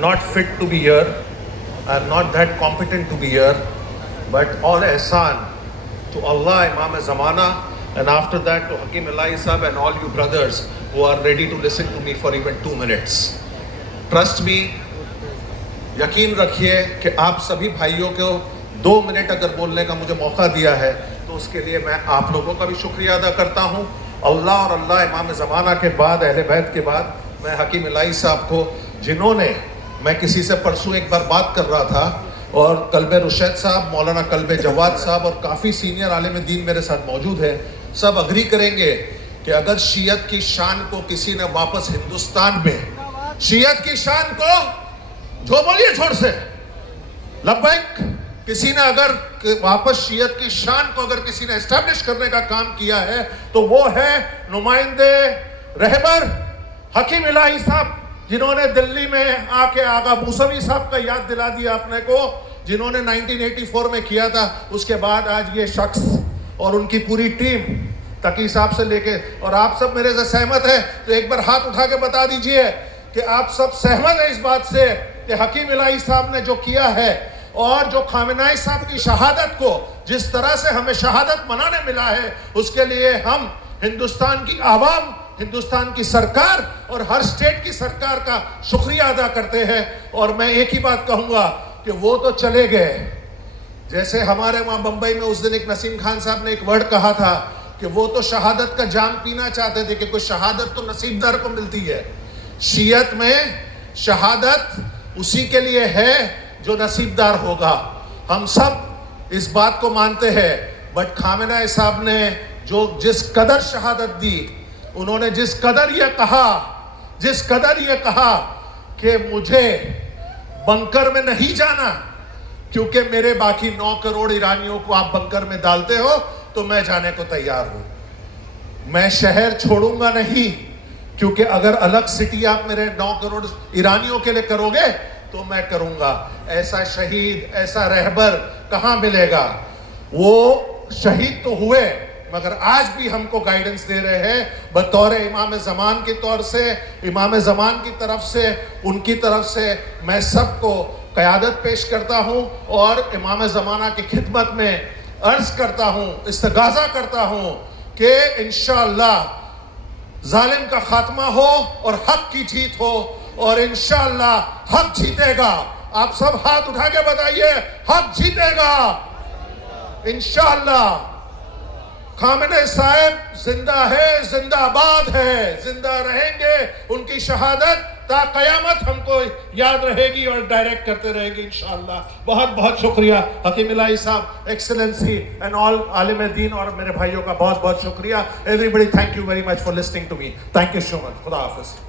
not fit to be here. I'm not that competent to be here. But all ihsan to Allah, Imam Zamana, and after that to Hakim Elahi Sahab and all you brothers who are ready to listen to me for even 2 minutes. Trust me, यकीन रखिए कि आप सभी भाइयों को 2 minute अगर बोलने का मुझे मौका दिया है तो उसके लिए मैं आप लोगों का भी शुक्रिया अदा करता हूँ. अल्लाह और अल्लाह इमाम ज़माना के बाद, अहले बैत के बाद, मैं हकीम इलाही साहब को, जिन्होंने, मैं किसी से परसों एक बार बात कर रहा था और कल्बे रुशैद साहब, मौलाना कल्बे जवाद साहब और काफ़ी सीनियर आलिम दीन मेरे साथ मौजूद है, सब अग्री करेंगे कि अगर शीयत की शान को किसी ने वापस हिंदुस्तान में, शीयत की शान को, जो बोलिए जोर से लब्बैक, किसी ने अगर वापस शीयत की शान को अगर किसी ने एस्टैब्लिश करने का काम किया है तो वो है नुमाइंदे रहबर हकीम इलाही साहब, जिन्होंने दिल्ली में आके आगा मूसवी साहब का याद दिला दिया अपने को, जिन्होंने 1984 में किया था. उसके बाद आज ये शख्स और उनकी पूरी टीम, तकी साहब से लेके, और आप सब मेरे से सहमत है तो एक बार हाथ उठा के बता दीजिए कि आप सब सहमत हैं इस बात से कि हकीम इलाही साहब ने जो किया है और जो खामेनाई साहब की शहादत को जिस तरह से हमें शहादत मनाने मिला है, उसके लिए हम हिंदुस्तान की आवाम, हिंदुस्तान की सरकार और हर स्टेट की सरकार का शुक्रिया अदा करते हैं. और मैं एक ही बात कहूँगा कि वो तो चले गए, जैसे हमारे वहाँ बम्बई में उस दिन एक नसीम खान साहब ने एक वर्ड कहा था कि वो तो शहादत का जाम पीना चाहते थे कि कोई शहादत तो नसीबदार को मिलती है. शीयत में शहादत उसी के लिए है जो नसीबदार होगा. हम सब इस बात को मानते हैं. बट खामेनाई साहब ने जो जिस कदर शहादत दी, उन्होंने जिस कदर ये कहा कि मुझे बंकर में नहीं जाना, क्योंकि मेरे बाकी 9 करोड़ ईरानियों को आप बंकर में डालते हो तो मैं जाने को तैयार हूं. मैं शहर छोड़ूंगा नहीं, क्योंकि अगर अलग सिटी आप मेरे 9 करोड़ ईरानियों के लिए करोगे तो मैं करूंगा. ऐसा शहीद, ऐसा रहबर कहां मिलेगा. वो शहीद तो हुए मगर आज भी हमको गाइडेंस दे रहे हैं बतौर इमाम ज़मान के तौर से, इमाम ज़मान की तरफ से, उनकी तरफ से मैं सबको क़यादत पेश करता हूं और इमाम ज़माना की खिदमत में अर्ज़ करता हूं, इस्तग़ाज़ा करता हूं कि इंशाअल्लाह जालिम का खात्मा हो और हक की जीत हो और इंशाअल्लाह हक जीतेगा. आप सब हाथ उठा के बताइए, हक जीतेगा इंशाअल्लाह. खामेने साहब जिंदा है, जिंदाबाद है, जिंदा रहेंगे. उनकी शहादत ता क़यामत हमको याद रहेगी और डायरेक्ट करते रहेगी इंशाअल्लाह. बहुत बहुत शुक्रिया हकीम इलाही साहब, एक्सेलेंसी एंड ऑल आलिम दीन, और मेरे भाइयों का बहुत बहुत शुक्रिया. Everybody, thank you very much for listening to me. Thank you so much. खुदा हाफिज़.